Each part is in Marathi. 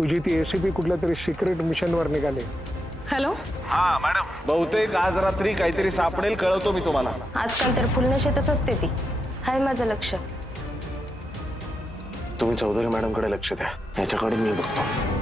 तुझी ती एसीपी कुठल्या तरी सिक्रेट मिशनवर निघाली. हॅलो. हा मॅडम, बहुतेक आज रात्री काहीतरी सापडेल, कळवतो मी तुम्हाला. आजकाल तर फुलनशेतच असते ती. हाय माझं लक्ष. तुम्ही चौधरी मॅडम कडे लक्ष द्या, याच्याकडे मी बघतो.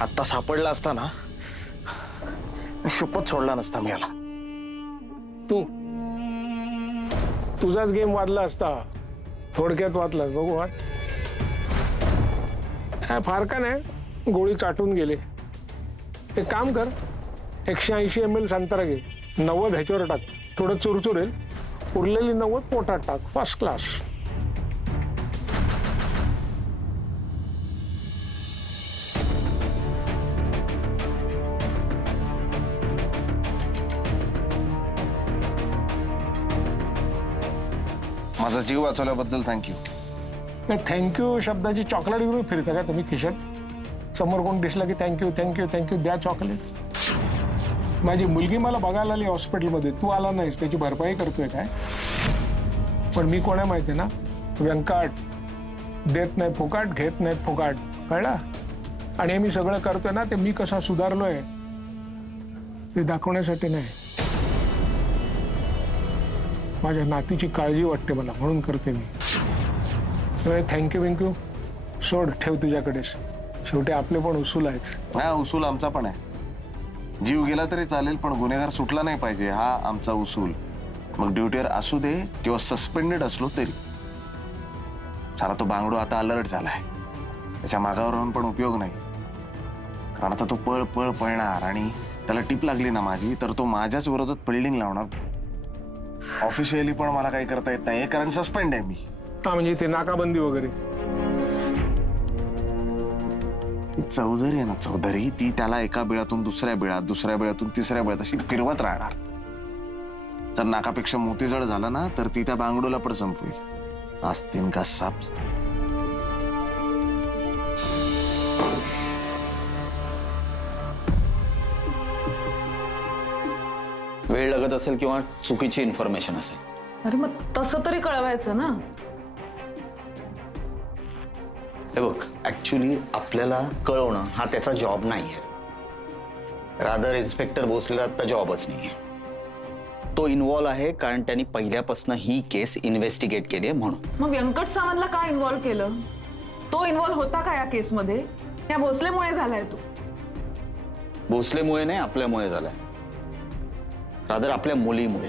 आत्ता सापडला असता ना, शपथ सोडला नसता मी याला. तू तुझाच गेम वाजला असता, थोडक्यात वाचलास. बघू वाट फार का नाही, गोळी चाटून गेले. एक काम कर, 180 ml संत्रा घे, 90 ह्याच्यावर टाक, थोडं चुरचुरेल, उरलेली 90 पोटात टाक. First class. माझा जीव वाचवल्याबद्दल थँक्यू. थँक्यू शब्दाची चॉकलेट घेऊन फिरता का तुम्ही खिशात? समोर कोण दिसला की थँक्यू थँक्यू थँक्यू द्या चॉकलेट. माझी मुलगी मला बघायला आली हॉस्पिटलमध्ये, तू आला नाहीस, त्याची भरपाई करतोय काय? पण मी कोण आहे माहिती ना, व्यंकट. देत नाही फुकाट, घेत नाहीत फुकाट, कळला? आणि हे मी सगळं करतोय ना, ते मी कसा सुधारलोय ते दाखवण्यासाठी नाही. माझ्या नातीची काळजी वाटते मला, म्हणून करते मी. थँक्यू विंक्यू सोड, ठेव तुझ्याकडेच. शेवटी आपले पण उसूल आहेत. हा उसूल आमचा पण आहे. जीव गेला तरी चालेल, पण गुन्हेगार सुटला नाही पाहिजे, हा आमचा उसूल. मग ड्युटीवर असू दे किंवा सस्पेंडेड असलो तरी. सारा तो बांगडू आता अलर्ट झालाय, त्याच्या मागावर राहून पण उपयोग नाही. कारण आता तो पळ पळ पळणार, आणि त्याला टीप लागली ना माझी, तर तो माझ्याच विरोधात फिल्डिंग लावणार. ऑफिशियली पण मला काही करता येत नाही, कारण सस्पेंड आहे मी. हा म्हणजे ते नाकाबंदी वगैरे. ती चौधरी आहे ना, चौधरी, ती त्याला एका बिळातून दुसऱ्या बिळात, दुसऱ्या बिळातून तिसऱ्या बिळात अशी फिरवत राहणार. जर नाकापेक्षा मोती जड झाला ना, तर ती त्या बांगडूला पण संपवेल. आस्तीन का साप. वेळ लागत असेल किंवा चुकीची इन्फॉर्मेशन असेल. अरे मग तसं तरी कळवायचं ना. हे बघ, ऍक्च्युली आपल्याला कळवणं हा त्याचा जॉब नाहीये. रादर इन्स्पेक्टर भोसलेला आता जॉबच नाहीये. तो इन्व्हॉल्व आहे कारण त्यांनी पहिल्यापासून ही केस इन्व्हेस्टिगेट केली आहे म्हणून. मग व्यंकट सावंतला का इन्व्हॉल्व केलं? तो इन्व्हॉल्व होता का या केसमध्ये? या भोसलेमुळे झालाय तो. भोसलेमुळे नाही, आपल्यामुळे झालाय. रादर आपल्या मुलीमुळे.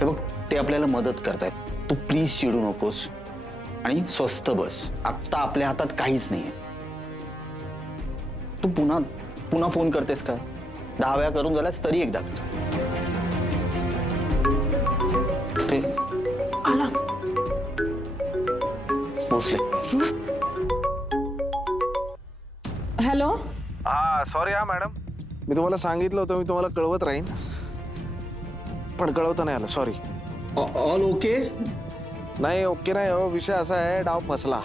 हे बघ, ते आपल्याला मदत करतायत. तू प्लीज चिडू नकोस आणि स्वस्थ बस. आत्ता आपल्या हातात काहीच नाहीये. तू पुन्हा पुन्हा फोन करतेस का? 10 वेळा करून झाल्यास तरी एकदा कर. ते आला भोसले. हॅलो. हा सॉरी हा मॅडम, मी तुम्हाला सांगितलं होतं मी तुम्हाला कळवत राहीन, पण कळवता नाही आलं. सॉरी. All okay? नाही ओके नाही हो, विषय असा आहे, डाव फसला.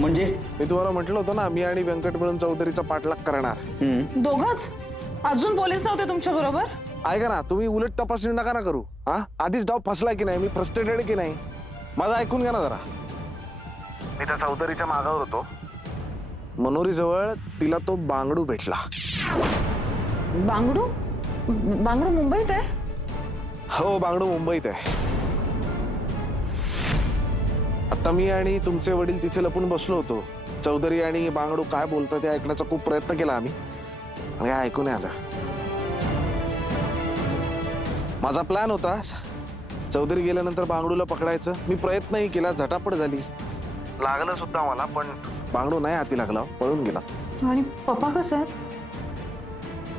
म्हणजे मी तुम्हाला म्हटलं होतं ना, मी आणि व्यंकट मिळून चौधरीचा पाठलाग करणार. दोघंच? अजून पोलीस नव्हते तुमच्या बरोबर? ऐका ना, तुम्ही उलट तपासणी नका ना करू. हा आधीच डाव फसला की नाही, मी फ्रस्ट्रेटेड की नाही, माझं ऐकून घ्या ना जरा. मी त्या चौधरीच्या मागावर होतो. मनोरी जवळ तिला तो बांगडू भेटला. बांगडू? बांगडू मुंबईत आहे? हो, बांगडू मुंबईत आहे. आता मी आणि तुमचे वडील तिथे लपून बसलो होतो. चौधरी आणि बांगडू काय बोलतात ते ऐकण्याचा खूप प्रयत्न केला आम्ही, आणि काय ऐकू नाही आलं. माझा प्लॅन होता चौधरी गेल्यानंतर बांगडूला पकडायचं. मी प्रयत्नही केला, झटापट झाली, लागलं सुद्धा मला, पण बांगडू नाही हाती लागला, पळून गेला. आणि पप्पा कसं आहेत?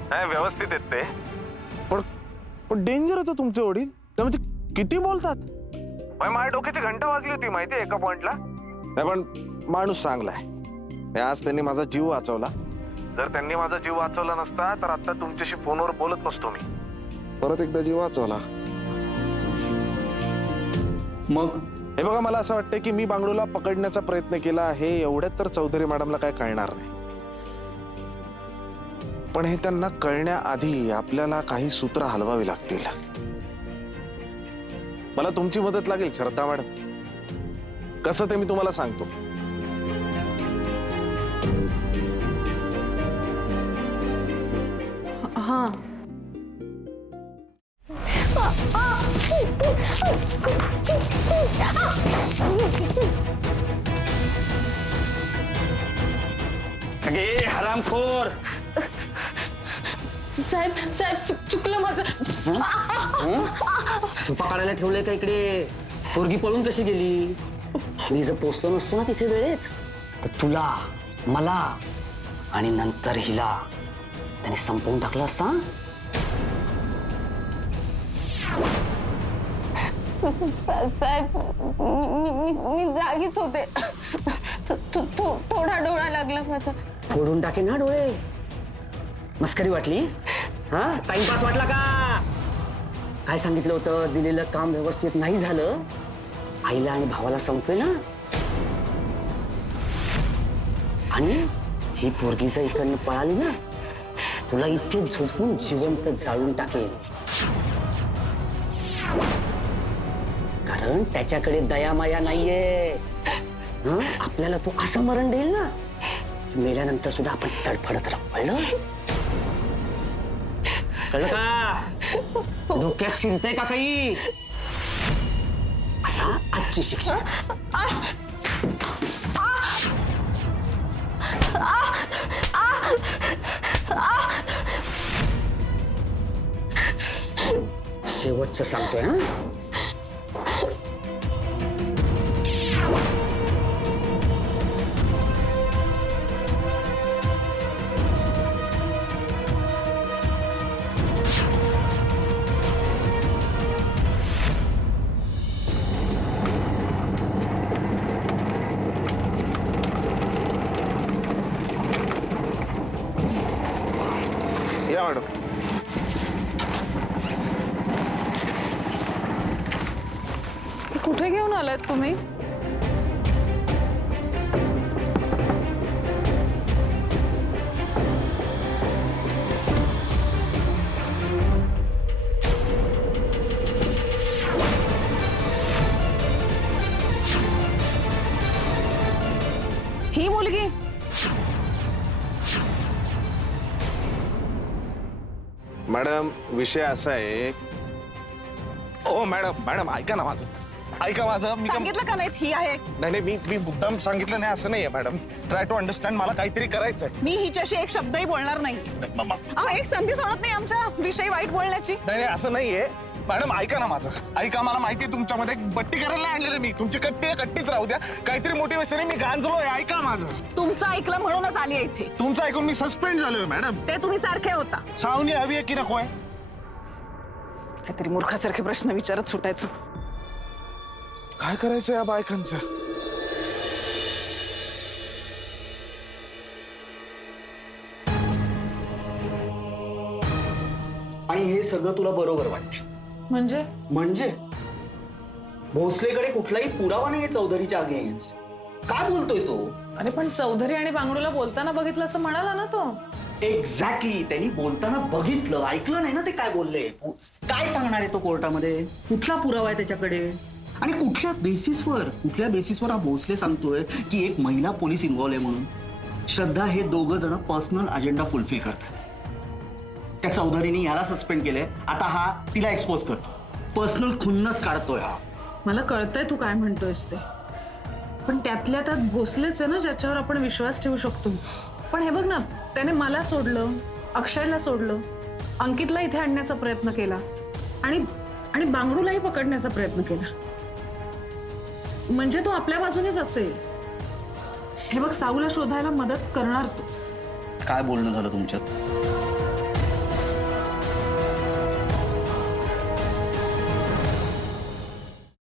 नाही व्यवस्थित आहेत ते, पण डेंजर होतं तुमचे वडील. त्यामुळे किती बोलतात. माझ्या डोक्याची घंटा वाजली होती माहिती एका पॉइंटला. नाही पण माणूस चांगला आहे. आज त्यांनी माझा जीव वाचवला. जर त्यांनी माझा जीव वाचवला नसता तर आता तुमच्याशी फोनवर बोलत नसतो मी. परत एकदा जीव वाचवला. मग हे बघा, मला असं वाटतं की मी बांगडूला पकडण्याचा प्रयत्न केला, हे एवढ्यात तर चौधरी मॅडमला काय कळणार नाही. पण हे त्यांना कळण्याआधी आपल्याला काही सूत्र हलवावी लागतील. मला तुमची मदत लागेल श्रद्धा मॅडम. कसं ते मी तुम्हाला सांगतो. हा. हरामखोर. साहेब साहेब चुकलं माझं. झोपा काढायला ठेवलंय का इकडे? पोरगी पळून कशी गेली? मी जर पोचलो नसतो ना तिथे वेळेत तर तुला, मला आणि नंतर हिला त्याने संपवून टाकलं असता. साहेब मी जागीच होते. थोडा डोळा लागला माझा. फोडून टाके ना डोळे. मस्करी वाटली? हा, टाइमपास वाटला का? काय सांगितलं होतं? दिलेलं काम व्यवस्थित नाही झालं, आईला आणि भावाला संपवे ना. आणि ही पोरगी जर इकडनं पळाली ना, तुला इथे झोपून जिवंत जाळून टाकेल. कारण त्याच्याकडे दयामाया नाहीये. हं? आपल्याला तो असं मरण देईल ना, मेल्यानंतर सुद्धा आपण तडफडत राहू. कळलं का? डोक्यात शिरतंय का काही? आता आजची शिक्षा. शेवटचं सांगतोय. हा, या मॅडम. कुठे घेऊन आलात तुम्ही? ही मुलगी मॅडम विषय असा आहे. ओ मॅडम, मॅडम ऐका ना माझं, ऐका माझं. मी सांगितलं का नाही ही आहे? नाही नाही, मी मुद्दाम सांगितलं नाही असं नाहीये मॅडम. Try to understand. मला काहीतरी करायचंय. मी हिच्याशी एक शब्दही बोलणार नाही. अहो, एक संधी सोडत नाही आमच्या विषयी वाईट बोलण्याची. नाही असं नाहीये मॅडम. ऐका ना माझं, ऐका. मला माहितीये तुमच्यामध्ये बट्टी करायला आणलेलं मी. तुमची कट्टीच राहू द्या. काहीतरी मोटिवेशन आहे. मी गांजलोय. ऐका माझं. तुमचं ऐकलं म्हणूनच आली आहे इथे. तुमचं ऐकून मी सस्पेंड झालोय मॅडम. ते तुम्ही सारखे होता. सावनी हवी आहे की नको आहे? काहीतरी मूर्खासारखे प्रश्न विचारत सुटायचं. काय करायचं या बायकांचं? आणि हे सगळं तुला बरोबर वाटतं? म्हणजे भोसलेकडे कुठलाही पुरावा नाही चौधरीच्या अगेन्स्ट. काय बोलतोय तो? अरे पण चौधरी आणि बांगडूला बोलताना बघितलं असं म्हणाला ना तो. एक्झॅक्टली. त्यांनी बोलताना बघितलं, ऐकलं नाही ना ते काय बोलले. काय सांगणार आहे तो कोर्टामध्ये? कुठला पुरावा आहे त्याच्याकडे? आणि कुठल्या बेसिसवर हा भोसले सांगतोय की एक महिला पोलीस इन्व्हॉल्व आहे म्हणून? श्रद्धा हे दोघं जण पर्सनल अजेंडा फुलफिल करतात. त्या चौधरीने याला सस्पेंड केलंय. आता हा तिला एक्सपोज करतो. पर्सनल खुन्नस काढतोय हा. मला कळतंय तू काय म्हणतोयस ते, पण त्यातल्या त्यात भोसलेच आहे ना ज्याच्यावर आपण विश्वास ठेवू शकतो. पण हे बघ ना, त्याने मला सोडलं, अक्षयला सोडलं, अंकितला इथे आणण्याचा प्रयत्न केला आणि बांगडूलाही पकडण्याचा प्रयत्न केला. म्हणजे तो आपल्या बाजूनेच असेल. हे बघ, साऊला शोधायला मदत करणार तो. काय बोलणं झालं तुमच्यात?